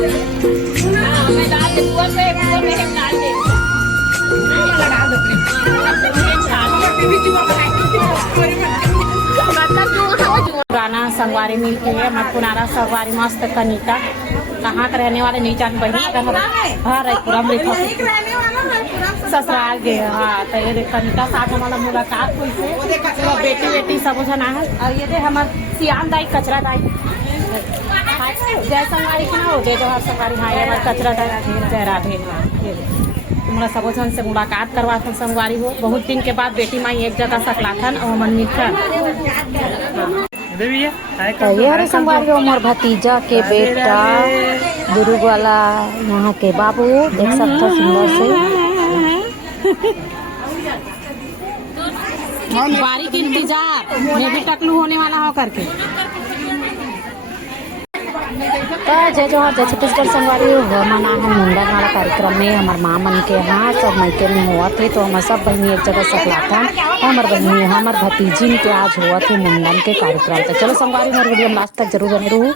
मैं डाल दे कुआं पे हम डाल दे लगा दो पुराना संगवारी मिल के है मत पुराना संगवारी मस्त कनिका कहाँ के रहने वाले नहीं जान बहनी हाँ रायपुरा में ससुराल के हाँ तो ये कनिका साथ हमारा मुलाकात हुई से बेटी बेटी सब जना है और ये दे हमारे सियान दाई कचरा दाई जय संगवारी की ना हो जय जवाहर संगवारी हाँ ये हमारे कचरा दाई जय राधे तुम्हारा सब जन से मुलाकात करवा था संगवारी हो बहुत दिन के बाद बेटी माई एक जगह सकला था और मन मिलता ये हरे संगवारी हो मोर भतीजा के बेटा दुर्ग वाला यहाँ के बाबू देख सकते सुंदर से बारी के इंतजार मैं भी टकलू होने वाला हो करके तो जय जोहर जय छत्तीसगढ़ संगवारी हो मना है मुंडन वाला कार्यक्रम में हमारे माँ मन के यहाँ सब मायके में हुआ थे तो हम सब बहनी एक जगह सकला था हमारे बहनी हमारे भतीजी के आज हुआ थे मुंडन के कार्यक्रम तो चलो संगवारी मेरे वीडियो लास्ट तक जरूर बने रहूँ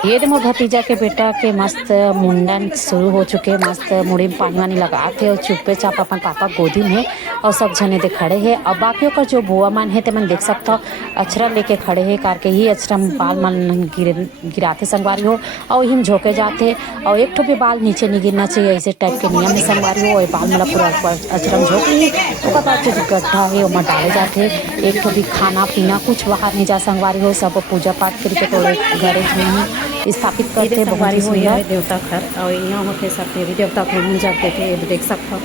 ये मोर भतीजा के बेटा के मस्त मुंडन शुरू हो चुके मस्त मुड़ी में पानी वानी लगा थे और चुप्पे चाप अपन पापा गोदी में और सब जने दे खड़े हैं और बाकियों का जो बुआ मन है तो मन देख सकता हो अक्षरा लेके खड़े हैं करके ही अक्षरा बाल मन गिराते संगवारी हो और हिम झोंके जाते और एक ठो भी बाल नीचे नहीं गिरना चाहिए ऐसे टाइप के नियम में संगवारी हो बाल मतलब पूरा अक्षरा झोंक ली तो बाद गड्ढा है वो डाले जाते एक ठो भी खाना पीना कुछ बाहर नहीं जा संगवारी हो सब पूजा पाठ करके थोड़े घर में स्थापित करते बहुत हुई है देवता घर और यहाँ होते सब देवी देवता को मिल जाते थे देख सकते हो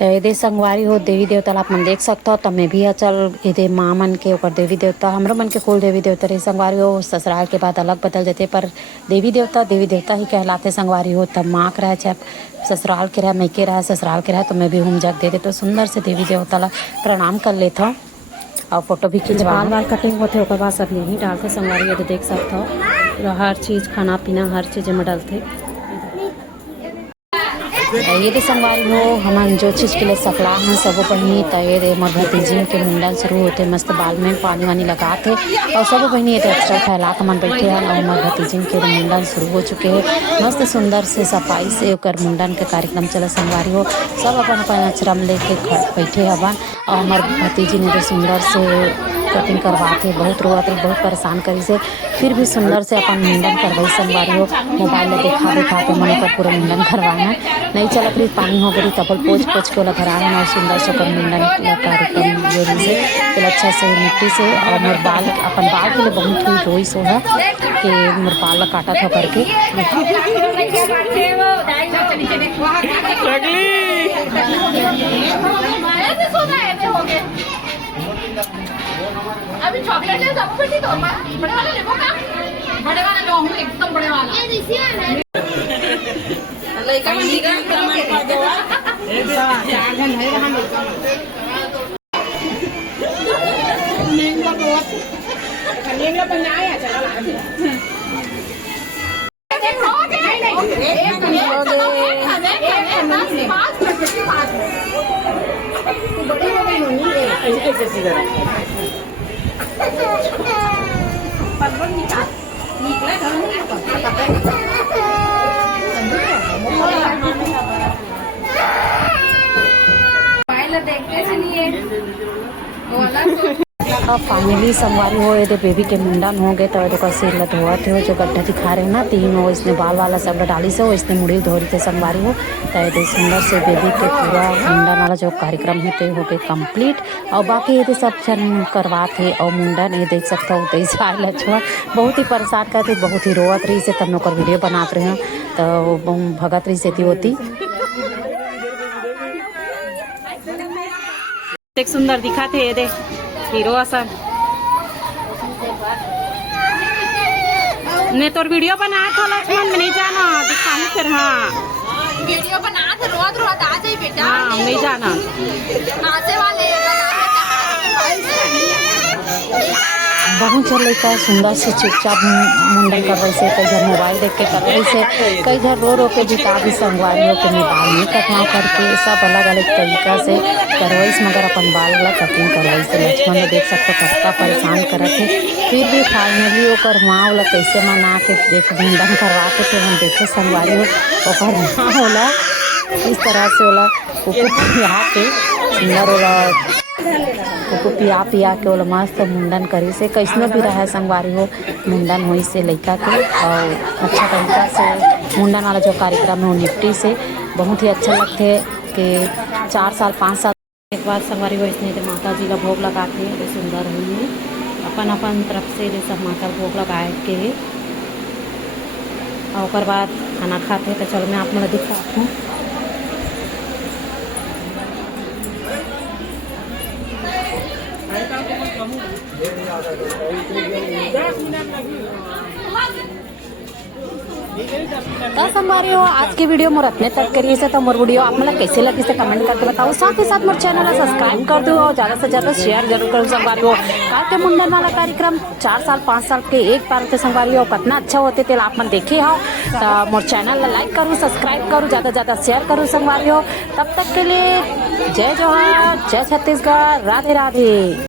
तो ये संगवारी हो देवी देवता आप मन देख सकते हो तो मैं भी चल ये माँ मन के ऊपर देवी देवता हमारे मन के कुल देवी देवता रहे संगवारी हो ससुराल के बाद अलग बदल जाते पर देवी देवता ही कहलाते संगवारी हो तब माँ के रहे चाहे ससुराल के रहे मैके रहे ससुराल के रहे तो मैं भी हम जग देते तो सुंदर से देवी देवता ला प्रणाम कर लेता हूँ और फोटो भी खिंचवा बाल कटिंग होते ओकर बाद सब यहीं डालते संगवारी हो तो देख सकते हो हर चीज़ खाना पीना हर चीज़ में डालते ये तो संगवारी हो हम जो चीज़ के लिए सकला हैं सब बहनी तो ये मोर भतीजी के मुंडन शुरू होते मस्त बाल में पानी वानी लगाते और सब बहनी ये तो एक्स्ट्रा फैला के मन बैठे हैं और मोर भतीजी के मुंडन शुरू हो चुके हैं मस्त सुंदर से सफाई से ओकर मुंडन के कार्यक्रम चला संगवारी हो सब अपन अपन आश्रम लेके बैठे हवन और हमार भतीजी ने तो सुंदर से कटिंग करवाते बहुत रोआ थे बहुत परेशान करी से फिर भी सुंदर से अपन मुंडन करवाई संगवारी हो मोबाइल में देखा के मन पर पूरा मुंडन करवाना नहीं चला फिर पानी हो गई तब पोछ के लग रहा और सुंदर से अपन मुंडन कार्यक्रम जोड़ी से फिर अच्छा से मिट्टी से और मोर बाल अपन बाल के लिए बहुत ही रोई सो है कि मोर बाल काटा था करके अभी चॉकलेट है सब कुछ ही तो बड़े वाला लेबो का बड़े वाला लो हूं एकदम बड़े वाला ये देखिए लड़का मन निगा कमेंट कर दो जागन है हम लेंगा बहुत लेंगा बनाया चला देखो एक बड़ी हो गई होनी ऐसे निकला देखते अब फाइनली संगवारी हो ये बेबी के मुंडन हो गए तो का सिर लत हुआ थे जो गड्ढा दिखा रहे हैं ना तीन हो इसने बाल वाला सब डाली से हो इसने मुड़ी धोरी थे संगवारी हो तो ये सुंदर से बेबी के पूरा मुंडन वाला जो कार्यक्रम है हो गए कंप्लीट और बाकी ये सब जन करवाते और मुंडन ये देख सकते हो तेईस लक्ष्मण बहुत ही परेशान करते बहुत ही रोवत रही से तब नौकर वीडियो बनाते रहे तो भगत रही से होती एक सुंदर दिखाते ये देख हीरो असन ने तोर वीडियो बना था लक्ष्मण में नहीं जाना दिखाऊं फिर हाँ वीडियो बना थे रोज आ जाए बेटा हाँ नहीं जाना नाचे वाले बहुत जन लड़का सुंदर से चुपचाप मुंडन करवाई से, कई जन मोबाइल देख के करवाई से, कई जन रो रो के बिता भी संगवारियों के में बाल नहीं कटना करके सब अलग अलग तरीका से करवाई, मगर अपन बाल वाला कटिंग करवाई से। लक्ष्मण ने देख सकते कतना परेशान करत है, फिर भी फाइनली ओकर माँ वाला कैसे मना के देख मुंडन करवा के थे हम देखे संगवारी हो। ओकर माँ होला इस तरह से होला कुकु पिया के सुंदर होला कुकु पिया के ओला मस्त मुंडन करी से। कैसनो भी रहे संगवारी हो मुंडन हुई से लड़का के, और अच्छा तरीका से मुंडन वाला जो कार्यक्रम है वो निपटी से बहुत ही अच्छा लगते कि 4 साल 5 साल एक बाद संगवारी हो इसने तो माता जी का भोग लगाते हैं। सुंदर हुई है अपन अपन तरफ से ये सब माता भोग लगाए के, और ओकर बाद खाना खाते। तो चलो मैं आप लोग दिखाती हूँ। तो संगवारी हो आज की वीडियो मोर अपने तक करिए से, तो मोर वीडियो आप मतलब कैसे लगी से कमेंट करके बताओ। साथ ही साथ मोर चैनल सब्सक्राइब कर दो और ज़्यादा से ज़्यादा शेयर जरूर करो संगवारी हो। के मुंडन वाला कार्यक्रम 4 साल 5 साल के एक बार होते संगवारी हो, कितना अच्छा होते थे आप मन देखे हो। तो मोर चैनल लाइक करूँ, सब्सक्राइब करूँ, ज़्यादा से ज़्यादा शेयर करूँ संगवारी हो। तब तक के लिए जय जोहार, जय छत्तीसगढ़, राधे राधे।